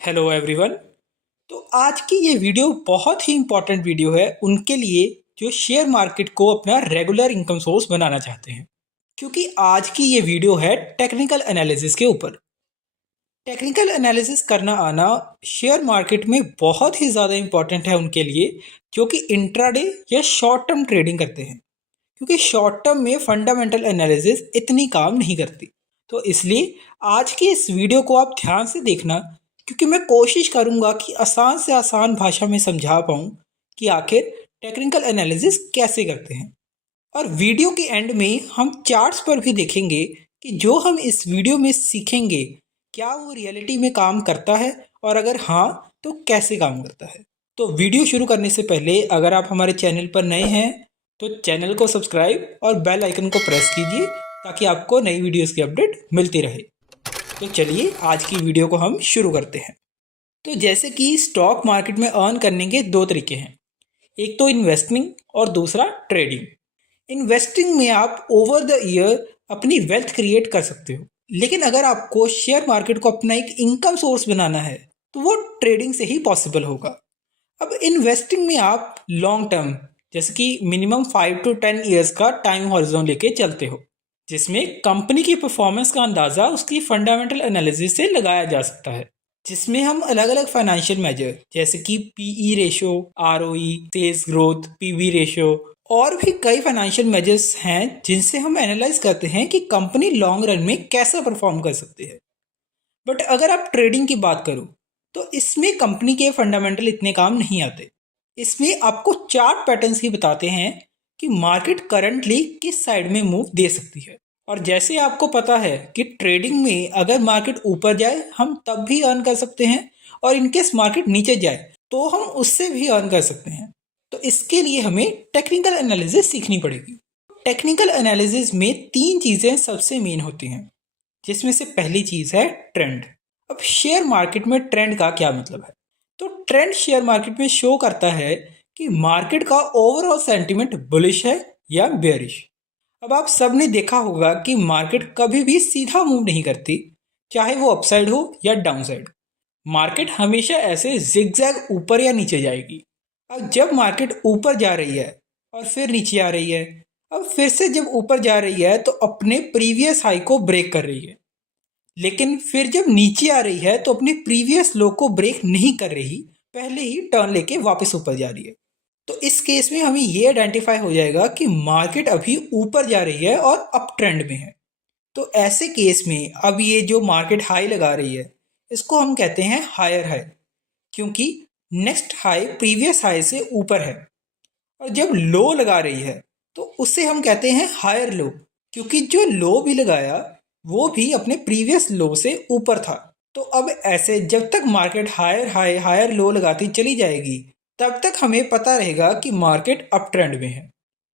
Hello everyone. तो आज की ये वीडियो बहुत ही इम्पॉर्टेंट वीडियो है उनके लिए जो शेयर मार्केट को अपना रेगुलर इनकम सोर्स बनाना चाहते हैं, क्योंकि आज की ये वीडियो है टेक्निकल एनालिसिस के ऊपर। टेक्निकल एनालिसिस करना आना शेयर मार्केट में बहुत ही ज़्यादा इम्पॉर्टेंट है उनके लिए जो कि इंट्राडे या शॉर्ट टर्म ट्रेडिंग करते हैं, क्योंकि शॉर्ट टर्म में फंडामेंटल एनालिसिस इतनी काम नहीं करती। तो इसलिए आज की इस वीडियो को आप ध्यान से देखना, क्योंकि मैं कोशिश करूंगा कि आसान से आसान भाषा में समझा पाऊँ कि आखिर टेक्निकल एनालिसिस कैसे करते हैं। और वीडियो के एंड में हम चार्ट्स पर भी देखेंगे कि जो हम इस वीडियो में सीखेंगे क्या वो रियलिटी में काम करता है, और अगर हाँ तो कैसे काम करता है। तो वीडियो शुरू करने से पहले अगर आप हमारे चैनल पर नए हैं तो चैनल को सब्सक्राइब और बेल आइकन को प्रेस कीजिए ताकि आपको नई वीडियोस की अपडेट मिलती रहे। तो चलिए आज की वीडियो को हम शुरू करते हैं। तो जैसे कि स्टॉक मार्केट में अर्न करने के दो तरीके हैं, एक तो इन्वेस्टिंग और दूसरा ट्रेडिंग। इन्वेस्टिंग में आप ओवर द ईयर अपनी वेल्थ क्रिएट कर सकते हो, लेकिन अगर आपको शेयर मार्केट को अपना एक इनकम सोर्स बनाना है तो वो ट्रेडिंग से ही पॉसिबल होगा। अब इन्वेस्टिंग में आप लॉन्ग टर्म जैसे कि मिनिमम 5 to 10 ईयर्स का टाइम हॉरिजन लेके चलते हो, जिसमें कंपनी की परफॉर्मेंस का अंदाज़ा उसकी फंडामेंटल एनालिसिस से लगाया जा सकता है, जिसमें हम अलग अलग फाइनेंशियल मेजर जैसे कि PE ratio, ROE, sales growth, PB ratio और भी कई फाइनेंशियल मेजर्स हैं जिनसे हम एनालाइज करते हैं कि कंपनी लॉन्ग रन में कैसा परफॉर्म कर सकती है। बट अगर आप ट्रेडिंग की बात करो तो इसमें कंपनी के फंडामेंटल इतने काम नहीं आते। इसमें आपको चार्ट पैटर्न्स ही बताते हैं कि मार्केट करंटली किस साइड में मूव दे सकती है। और जैसे आपको पता है कि ट्रेडिंग में अगर मार्केट ऊपर जाए हम तब भी अर्न कर सकते हैं, और इनकेस मार्केट नीचे जाए तो हम उससे भी अर्न कर सकते हैं। तो इसके लिए हमें टेक्निकल एनालिसिस सीखनी पड़ेगी। टेक्निकल एनालिसिस में तीन चीज़ें सबसे मेन होती हैं, जिसमें से पहली चीज़ है ट्रेंड। अब शेयर मार्केट में ट्रेंड का क्या मतलब है? तो ट्रेंड शेयर मार्केट में शो करता है कि मार्केट का ओवरऑल सेंटीमेंट बुलिश है या बेयरिश। अब आप सब ने देखा होगा कि मार्केट कभी भी सीधा मूव नहीं करती, चाहे वो अपसाइड हो या डाउनसाइड। मार्केट हमेशा ऐसे जिगजैग ऊपर या नीचे जाएगी। अब जब मार्केट ऊपर जा रही है और फिर नीचे आ रही है, अब फिर से जब ऊपर जा रही है तो अपने प्रीवियस हाई को ब्रेक कर रही है, लेकिन फिर जब नीचे आ रही है तो अपने प्रीवियस लो को ब्रेक नहीं कर रही, पहले ही टर्न लेके वापस ऊपर जा रही है। तो इस केस में हमें ये आइडेंटिफाई हो जाएगा कि मार्केट अभी ऊपर जा रही है और अप ट्रेंड में है। तो ऐसे केस में अब ये जो मार्केट हाई लगा रही है इसको हम कहते हैं हायर हाई, क्योंकि नेक्स्ट हाई प्रीवियस हाई से ऊपर है। और जब लो लगा रही है तो उससे हम कहते हैं हायर लो, क्योंकि जो लो भी लगाया वो भी अपने प्रीवियस लो से ऊपर था। तो अब ऐसे जब तक market higher high higher low लगाती चली जाएगी तब तक हमें पता रहेगा कि मार्केट अप ट्रेंड में है।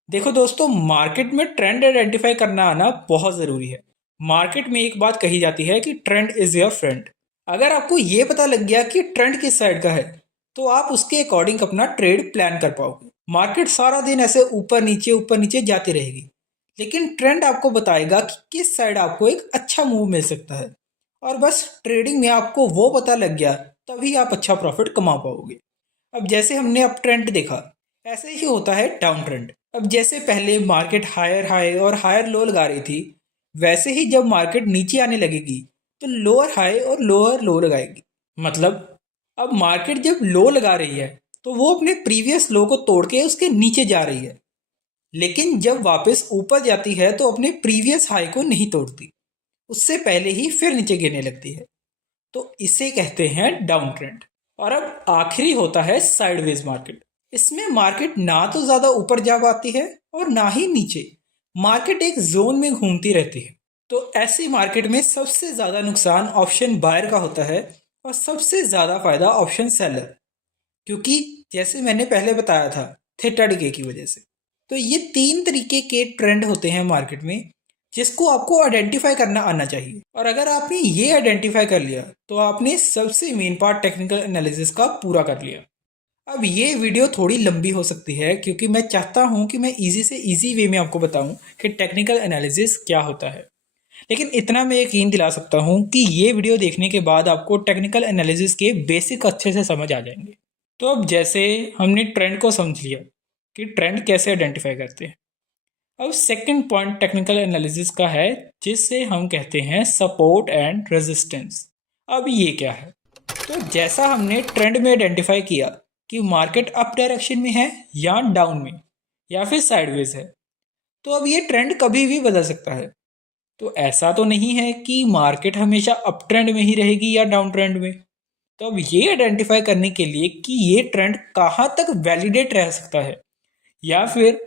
देखो दोस्तों, मार्केट में ट्रेंड आइडेंटिफाई करना आना बहुत ज़रूरी है। मार्केट में एक बात कही जाती है कि ट्रेंड इज़ योर फ्रेंड। अगर आपको ये पता लग गया कि ट्रेंड किस साइड का है तो आप उसके अकॉर्डिंग अपना ट्रेड प्लान कर पाओगे। मार्केट सारा दिन ऐसे ऊपर नीचे जाती रहेगी, लेकिन ट्रेंड आपको बताएगा कि किस साइड आपको एक अच्छा मूव मिल सकता है। और बस ट्रेडिंग में आपको वो पता लग गया तभी आप अच्छा प्रॉफिट कमा पाओगे। अब जैसे हमने अप ट्रेंड देखा, ऐसे ही होता है डाउन ट्रेंड। अब जैसे पहले मार्केट हायर हाई और हायर लो लगा रही थी, वैसे ही जब मार्केट नीचे आने लगेगी तो लोअर हाई और लोअर लो लगाएगी। मतलब अब मार्केट जब लो लगा रही है तो वो अपने प्रीवियस लो को तोड़ के उसके नीचे जा रही है, लेकिन जब वापस ऊपर जाती है तो अपने प्रीवियस हाई को नहीं तोड़ती, उससे पहले ही फिर नीचे गिरने लगती है। तो इसे कहते हैं डाउन ट्रेंड। और अब आखिरी होता है साइडवेज मार्केट। इसमें मार्केट ना तो ज़्यादा ऊपर जा पाती है और ना ही नीचे, मार्केट एक जोन में घूमती रहती है। तो ऐसी मार्केट में सबसे ज़्यादा नुकसान ऑप्शन बायर का होता है और सबसे ज़्यादा फायदा ऑप्शन सेलर, क्योंकि जैसे मैंने पहले बताया था थीटा डिके की वजह से। तो ये तीन तरीके के ट्रेंड होते हैं मार्केट में, जिसको आपको आइडेंटिफाई करना आना चाहिए। और अगर आपने ये आइडेंटिफाई कर लिया तो आपने सबसे मेन पार्ट टेक्निकल एनालिसिस का पूरा कर लिया। अब ये वीडियो थोड़ी लंबी हो सकती है क्योंकि मैं चाहता हूँ कि मैं इजी से इजी वे में आपको बताऊँ कि टेक्निकल एनालिसिस क्या होता है, लेकिन इतना मैं यकीन दिला सकता हूँ कि ये वीडियो देखने के बाद आपको टेक्निकल एनालिसिस के बेसिक अच्छे से समझ आ जाएंगे। तो अब जैसे हमने ट्रेंड को समझ लिया कि ट्रेंड कैसे आइडेंटिफाई करते हैं, अब सेकंड पॉइंट टेक्निकल एनालिसिस का है जिससे हम कहते हैं सपोर्ट एंड रेजिस्टेंस। अब ये क्या है? तो जैसा हमने ट्रेंड में आइडेंटिफाई किया कि मार्केट अप डायरेक्शन में है या डाउन में या फिर साइडवेज है, तो अब ये ट्रेंड कभी भी बदल सकता है। तो ऐसा तो नहीं है कि मार्केट हमेशा अप ट्रेंड में ही रहेगी या डाउन ट्रेंड में। तो अब ये आइडेंटिफाई करने के लिए कि ये ट्रेंड कहाँ तक वैलिडेट रह सकता है या फिर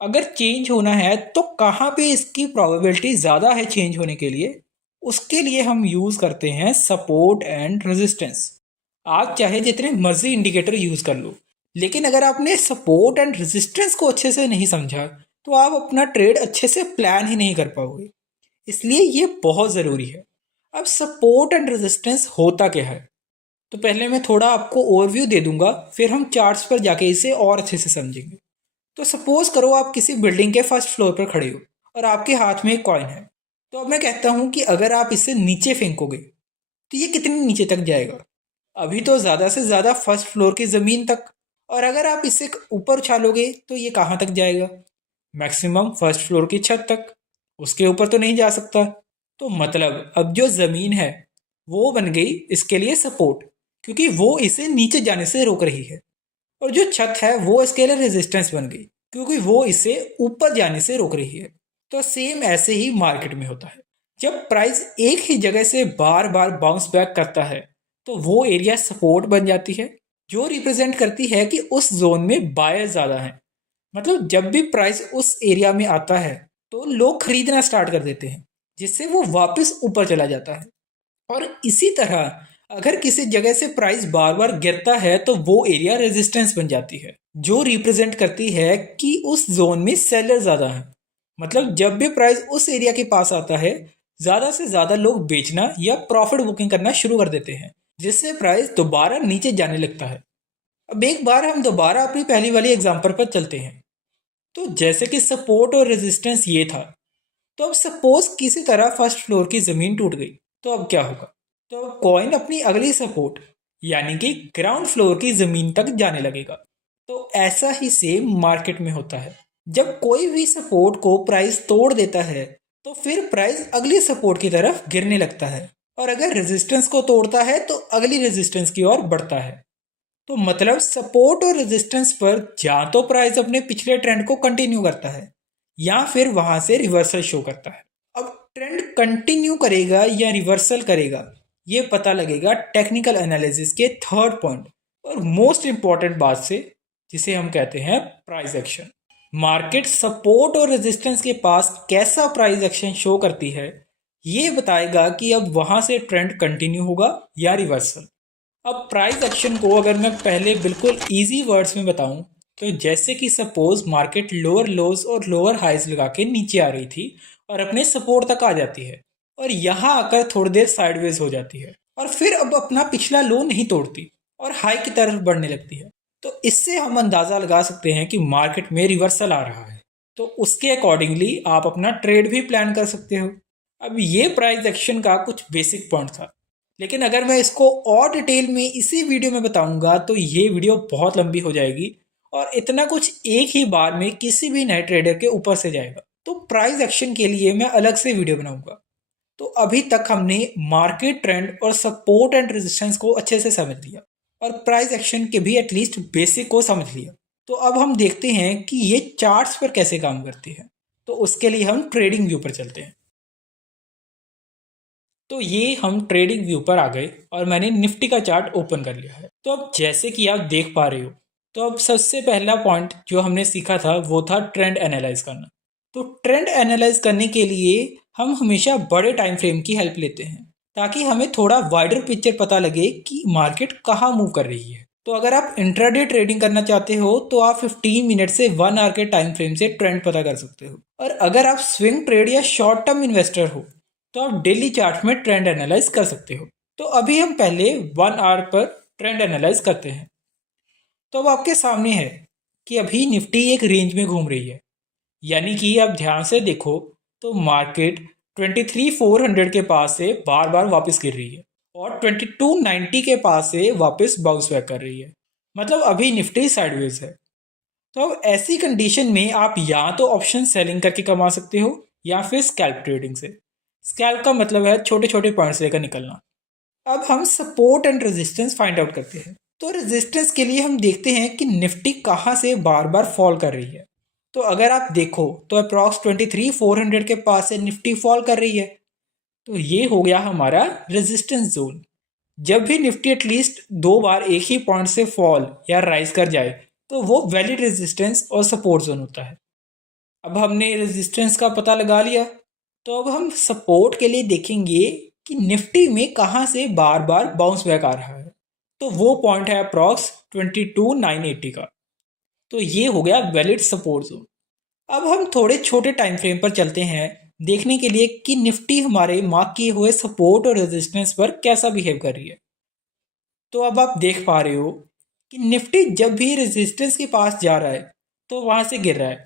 अगर चेंज होना है तो कहाँ पे इसकी प्रोबेबिलिटी ज़्यादा है चेंज होने के लिए, उसके लिए हम यूज़ करते हैं सपोर्ट एंड रेजिस्टेंस। आप चाहे जितने मर्जी इंडिकेटर यूज़ कर लो, लेकिन अगर आपने सपोर्ट एंड रेजिस्टेंस को अच्छे से नहीं समझा तो आप अपना ट्रेड अच्छे से प्लान ही नहीं कर पाओगे। इसलिए ये बहुत ज़रूरी है। अब सपोर्ट एंड रेजिस्टेंस होता क्या है, तो पहले मैं थोड़ा आपको ओवरव्यू दे दूंगा, फिर हम चार्ट्स पर जाके इसे और अच्छे से समझेंगे। तो सपोज करो आप किसी बिल्डिंग के फर्स्ट फ्लोर पर खड़े हो और आपके हाथ में एक कॉइन है। तो अब मैं कहता हूँ कि अगर आप इसे नीचे फेंकोगे तो ये कितने नीचे तक जाएगा? अभी तो ज़्यादा से ज़्यादा फर्स्ट फ्लोर की ज़मीन तक। और अगर आप इसे ऊपर उछालोगे तो ये कहाँ तक जाएगा? मैक्सिमम फर्स्ट फ्लोर की छत तक। उसके ऊपर तो नहीं जा सकता। तो मतलब अब जो ज़मीन है वो बन गई इसके लिए सपोर्ट, क्योंकि वो इसे नीचे जाने से रोक रही है। और जो छत है वो इसके लिए रेजिस्टेंस बन गई, क्योंकि वो इसे ऊपर जाने से रोक रही है। तो सेम ऐसे ही मार्केट में होता है। जब प्राइस एक ही जगह से बार बार बाउंस बैक करता है तो वो एरिया सपोर्ट बन जाती है, जो रिप्रेजेंट करती है कि उस जोन में बायर ज़्यादा हैं। मतलब जब भी प्राइस उस एरिया में आता है तो लोग खरीदना स्टार्ट कर देते हैं, जिससे वो वापस ऊपर चला जाता है। और इसी तरह अगर किसी जगह से प्राइस बार बार गिरता है तो वो एरिया रेजिस्टेंस बन जाती है, जो रिप्रेजेंट करती है कि उस जोन में सेलर ज़्यादा है। मतलब जब भी प्राइस उस एरिया के पास आता है, ज़्यादा से ज़्यादा लोग बेचना या प्रॉफिट बुकिंग करना शुरू कर देते हैं, जिससे प्राइस दोबारा नीचे जाने लगता है। अब एक बार हम दोबारा अपनी पहली वाली एग्जांपल पर चलते हैं। तो जैसे कि सपोर्ट और रेजिस्टेंस ये था, तो अब सपोज किसी तरह फर्स्ट फ्लोर की ज़मीन टूट गई, तो अब क्या होगा? तो अब कॉइन अपनी अगली सपोर्ट यानी कि ग्राउंड फ्लोर की ज़मीन तक जाने लगेगा। तो ऐसा ही सेम मार्केट में होता है। जब कोई भी सपोर्ट को प्राइस तोड़ देता है तो फिर प्राइस अगली सपोर्ट की तरफ गिरने लगता है, और अगर रेजिस्टेंस को तोड़ता है तो अगली रेजिस्टेंस की ओर बढ़ता है। तो मतलब सपोर्ट और रेजिस्टेंस पर या तो प्राइस अपने पिछले ट्रेंड को कंटिन्यू करता है या फिर वहां से रिवर्सल शो करता है। अब ट्रेंड कंटिन्यू करेगा या रिवर्सल करेगा, ये पता लगेगा टेक्निकल एनालिसिस के थर्ड पॉइंट और मोस्ट इंपॉर्टेंट बात से, जिसे हम कहते हैं प्राइस एक्शन। मार्केट सपोर्ट और रेजिस्टेंस के पास कैसा प्राइस एक्शन शो करती है, ये बताएगा कि अब वहां से ट्रेंड कंटिन्यू होगा या रिवर्सल। अब प्राइस एक्शन को अगर मैं पहले बिल्कुल इजी वर्ड्स में बताऊं, तो जैसे कि सपोज मार्केट लोअर लोज और लोअर हाइज लगा के नीचे आ रही थी और अपने सपोर्ट तक आ जाती है, और यहाँ आकर थोड़ी देर साइडवेज हो जाती है और फिर अब अपना पिछला लो नहीं तोड़ती और हाई की तरफ बढ़ने लगती है। तो इससे हम अंदाज़ा लगा सकते हैं कि मार्केट में रिवर्सल आ रहा है। तो उसके अकॉर्डिंगली आप अपना ट्रेड भी प्लान कर सकते हो। अब ये प्राइस एक्शन का कुछ बेसिक पॉइंट था, लेकिन अगर मैं इसको और डिटेल में इसी वीडियो में बताऊंगा तो ये वीडियो बहुत लंबी हो जाएगी और इतना कुछ एक ही बार में किसी भी नए ट्रेडर के ऊपर से जाएगा। तो प्राइस एक्शन के लिए मैं अलग से वीडियो बनाऊंगा। तो अभी तक हमने मार्केट ट्रेंड और सपोर्ट एंड रेजिस्टेंस को अच्छे से समझ लिया और प्राइस एक्शन के भी एटलीस्ट बेसिक को समझ लिया। तो अब हम देखते हैं कि ये चार्ट्स पर कैसे काम करती है। तो उसके लिए हम ट्रेडिंग व्यू पर चलते हैं। तो ये हम ट्रेडिंग व्यू पर आ गए और मैंने निफ्टी का चार्ट ओपन कर लिया है। तो अब जैसे कि आप देख पा रहे हो, तो अब सबसे पहला पॉइंट जो हमने सीखा था वो था ट्रेंड एनालाइज करना। तो ट्रेंड एनालाइज करने के लिए हम हमेशा बड़े टाइम फ्रेम की हेल्प लेते हैं, ताकि हमें थोड़ा वाइडर पिक्चर पता लगे कि मार्केट कहाँ मूव कर रही है। तो अगर आप इंट्राडे ट्रेडिंग करना चाहते हो तो आप 15 मिनट से 1 आवर के टाइम फ्रेम से ट्रेंड पता कर सकते हो। और अगर आप स्विंग ट्रेड या शॉर्ट टर्म इन्वेस्टर हो तो आप डेली चार्ट में ट्रेंड एनालाइज कर सकते हो। तो अभी हम पहले 1 आवर पर ट्रेंड एनालाइज करते हैं। तो अब आपके सामने है कि अभी निफ्टी एक रेंज में घूम रही है, यानी कि आप ध्यान से देखो तो मार्केट 23,400 के पास से बार बार वापस गिर रही है और 2290 के पास से वापस बाउंस बैक कर रही है। मतलब अभी निफ्टी साइडवेज है। तो अब ऐसी कंडीशन में आप या तो ऑप्शन सेलिंग करके कमा सकते हो या फिर स्कैल्प ट्रेडिंग से। स्कैल्प का मतलब है छोटे छोटे पॉइंट्स लेकर निकलना। अब हम support and resistance find out करते हैं। तो रेजिस्टेंस के लिए हम देखते हैं कि निफ्टी कहाँ से बार बार फॉल कर रही है। तो अगर आप देखो तो अप्रॉक्स 23,400 के पास से निफ्टी फॉल कर रही है। तो ये हो गया हमारा रेजिस्टेंस जोन। जब भी निफ्टी एटलीस्ट 2 बार एक ही पॉइंट से फॉल या राइज कर जाए तो वो वैलिड रेजिस्टेंस और सपोर्ट जोन होता है। अब हमने रेजिस्टेंस का पता लगा लिया, तो अब हम सपोर्ट के लिए देखेंगे कि निफ्टी में कहाँ से बार बार बाउंस बैक आ रहा है। तो वो पॉइंट है अप्रॉक्स 22,980 का। तो ये हो गया वैलिड सपोर्ट जोन। अब हम थोड़े छोटे टाइम फ्रेम पर चलते हैं देखने के लिए कि निफ्टी हमारे मार्क किए हुए सपोर्ट और रेजिस्टेंस पर कैसा बिहेव कर रही है। तो अब आप देख पा रहे हो कि निफ्टी जब भी रेजिस्टेंस के पास जा रहा है तो वहां से गिर रहा है,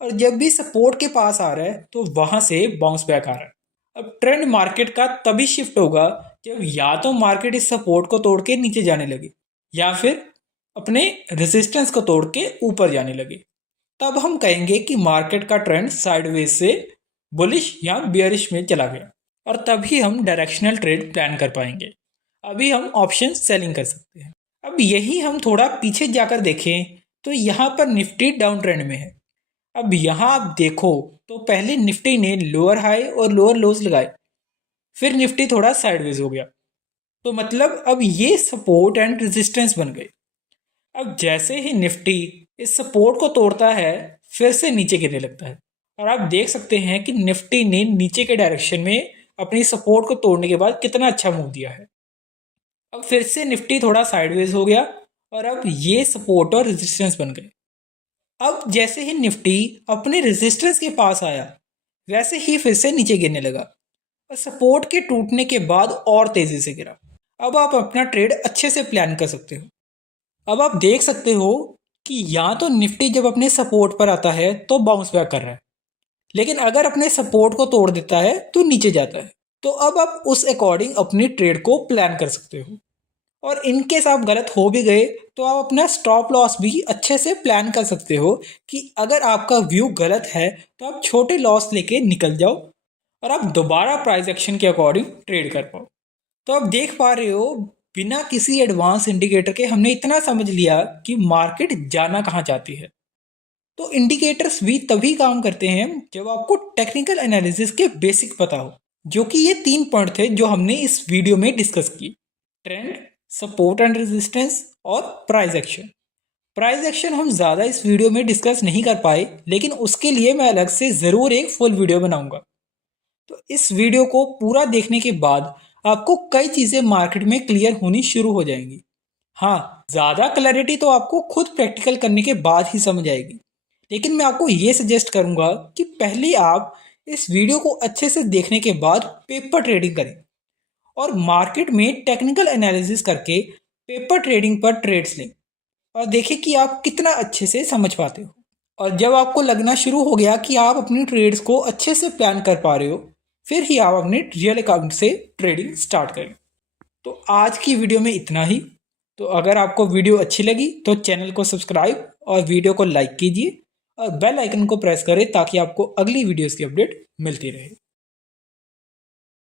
और जब भी सपोर्ट के पास आ रहा है तो वहां से बाउंस बैक आ रहा है। अब ट्रेंड मार्केट का तभी शिफ्ट होगा जब या तो मार्केट इस सपोर्ट को तोड़ के नीचे जाने लगे या फिर अपने रेजिस्टेंस को तोड़ के ऊपर जाने लगे। तब हम कहेंगे कि मार्केट का ट्रेंड साइडवेज से बुलिश या बियरिश में चला गया, और तभी हम डायरेक्शनल ट्रेड प्लान कर पाएंगे। अभी हम ऑप्शन सेलिंग कर सकते हैं। अब यही हम थोड़ा पीछे जाकर देखें तो यहाँ पर निफ्टी डाउन ट्रेंड में है। अब यहाँ आप देखो तो पहले निफ्टी ने लोअर हाई और लोअर लोज लगाए, फिर निफ्टी थोड़ा साइडवेज हो गया। तो मतलब अब ये सपोर्ट एंड रेजिस्टेंस बन गए। अब जैसे ही निफ्टी इस सपोर्ट को तोड़ता है फिर से नीचे गिरने लगता है, और आप देख सकते हैं कि निफ्टी ने नीचे के डायरेक्शन में अपनी सपोर्ट को तोड़ने के बाद कितना अच्छा मूव दिया है। अब फिर से निफ्टी थोड़ा साइडवेज हो गया और अब ये सपोर्ट और रेजिस्टेंस बन गए। अब जैसे ही निफ्टी अपने रेजिस्टेंस के पास आया वैसे ही फिर से नीचे गिरने लगा और सपोर्ट के टूटने के बाद और तेजी से गिरा। अब आप अपना ट्रेड अच्छे से प्लान कर सकते हो। अब आप देख सकते हो कि या तो निफ्टी जब अपने सपोर्ट पर आता है तो बाउंस बैक कर रहा है, लेकिन अगर अपने सपोर्ट को तोड़ देता है तो नीचे जाता है। तो अब आप उस अकॉर्डिंग अपनी ट्रेड को प्लान कर सकते हो, और इनकेस आप गलत हो भी गए तो आप अपना स्टॉप लॉस भी अच्छे से प्लान कर सकते हो कि अगर आपका व्यू गलत है तो आप छोटे लॉस लेके निकल जाओ और आप दोबारा प्राइस एक्शन के अकॉर्डिंग ट्रेड कर पाओ। तो आप देख पा रहे हो बिना किसी एडवांस इंडिकेटर के हमने इतना समझ लिया कि मार्केट जाना कहाँ चाहती है। तो इंडिकेटर्स भी तभी काम करते हैं जब आपको टेक्निकल एनालिसिस के बेसिक पता हो, जो कि ये 3 पॉइंट थे जो हमने इस वीडियो में डिस्कस किए: ट्रेंड, सपोर्ट एंड रेजिस्टेंस और प्राइस एक्शन। प्राइस एक्शन हम ज़्यादा इस वीडियो में डिस्कस नहीं कर पाए, लेकिन उसके लिए मैं अलग से ज़रूर एक फुल वीडियो बनाऊंगा। तो इस वीडियो को पूरा देखने के बाद आपको कई चीज़ें मार्केट में क्लियर होनी शुरू हो जाएंगी। हाँ, ज़्यादा क्लैरिटी तो आपको खुद प्रैक्टिकल करने के बाद ही समझ आएगी, लेकिन मैं आपको ये सजेस्ट करूंगा कि पहले आप इस वीडियो को अच्छे से देखने के बाद पेपर ट्रेडिंग करें और मार्केट में टेक्निकल एनालिसिस करके पेपर ट्रेडिंग पर ट्रेड्स लें और देखें कि आप कितना अच्छे से समझ पाते हो। और जब आपको लगना शुरू हो गया कि आप अपनी ट्रेड्स को अच्छे से प्लान कर पा रहे हो, फिर ही आप अपने रियल अकाउंट से ट्रेडिंग स्टार्ट करें। तो आज की वीडियो में इतना ही। तो अगर आपको वीडियो अच्छी लगी तो चैनल को सब्सक्राइब और वीडियो को लाइक कीजिए और बेल आइकन को प्रेस करें ताकि आपको अगली वीडियोस की अपडेट मिलती रहे।